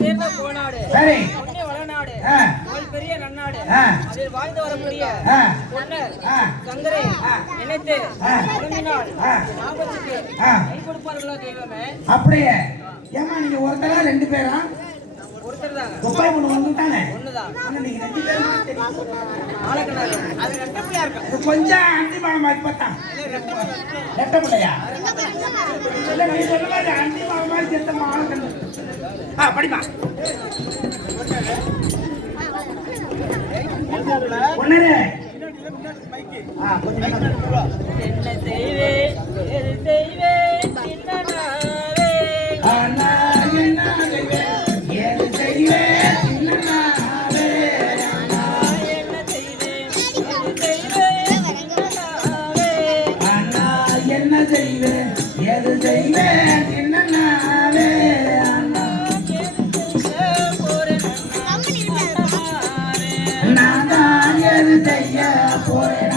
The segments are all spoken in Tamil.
சேர்ந்த போனாடு சரி வளநாடு பெரிய நன்னாடு அதில் வாழ்ந்து வரக்கூடிய பொன்னர் சங்கரை நினைத்து உறங்கினால் ஆபத்துக்கு கை கொடுப்பார்களோ தெய்வமே. அப்படியே ஏமா நீங்க ஒருத்தரா ரெண்டு பேரா? ஒருத்தர் தாங்க. ஒப்பாய் ஒண்ணு வந்துட்டானே. ஒண்ணுதான். ஆனா நீங்க ரெண்டு பேரும் தெரியும். ஆளக்கனால அது ரெட்ட பிள்ளையா இருக்கு. கொஞ்சம் அண்டி மாமா இப்பதா. ரெட்ட பிள்ளையா? இல்ல நீ சொல்ற மாதிரி அண்டி மாமா செத்த மாளக்கண்ணு. படிமா. ஒண்ணே. என்ன செய்வே எது செய்வே சின்னனாவே அண்ணா என்ன செய்வே எது செய்வே சின்னனாவே அண்ணா என்ன செய்வே எது செய்வே சின்னனாவே அண்ணா என்ன செய்வே எது செய்வே சின்னனாவே அண்ணா நான் தான் எது செய்ய போறேன்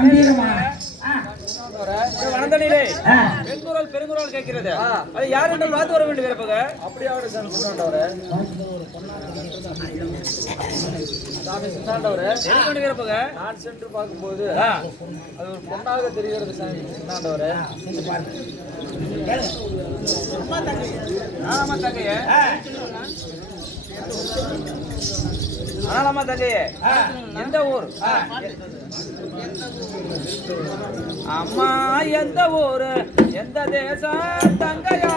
கம்பீரமா வனந்தனிலே பெருங்குரல் பெருங்குரல் கேட்கிறது. அது யார் என்று பார்த்து வர வேண்டும் இருப்பக. அப்படியே அவரு சொன்னாண்டவரே சாமி சொன்னாண்டவரே என்ன இருப்பக. நான் சென்று பார்க்கும்போது அது ஒரு பொண்ணாக தெரிகிறது சாமி சொன்னாண்டவரே. ஆமா தங்கையே ஆனாலம்மா தங்கையே எந்த ஊர் அம்மா எந்த ஊரு எந்த தேசம் தங்கையா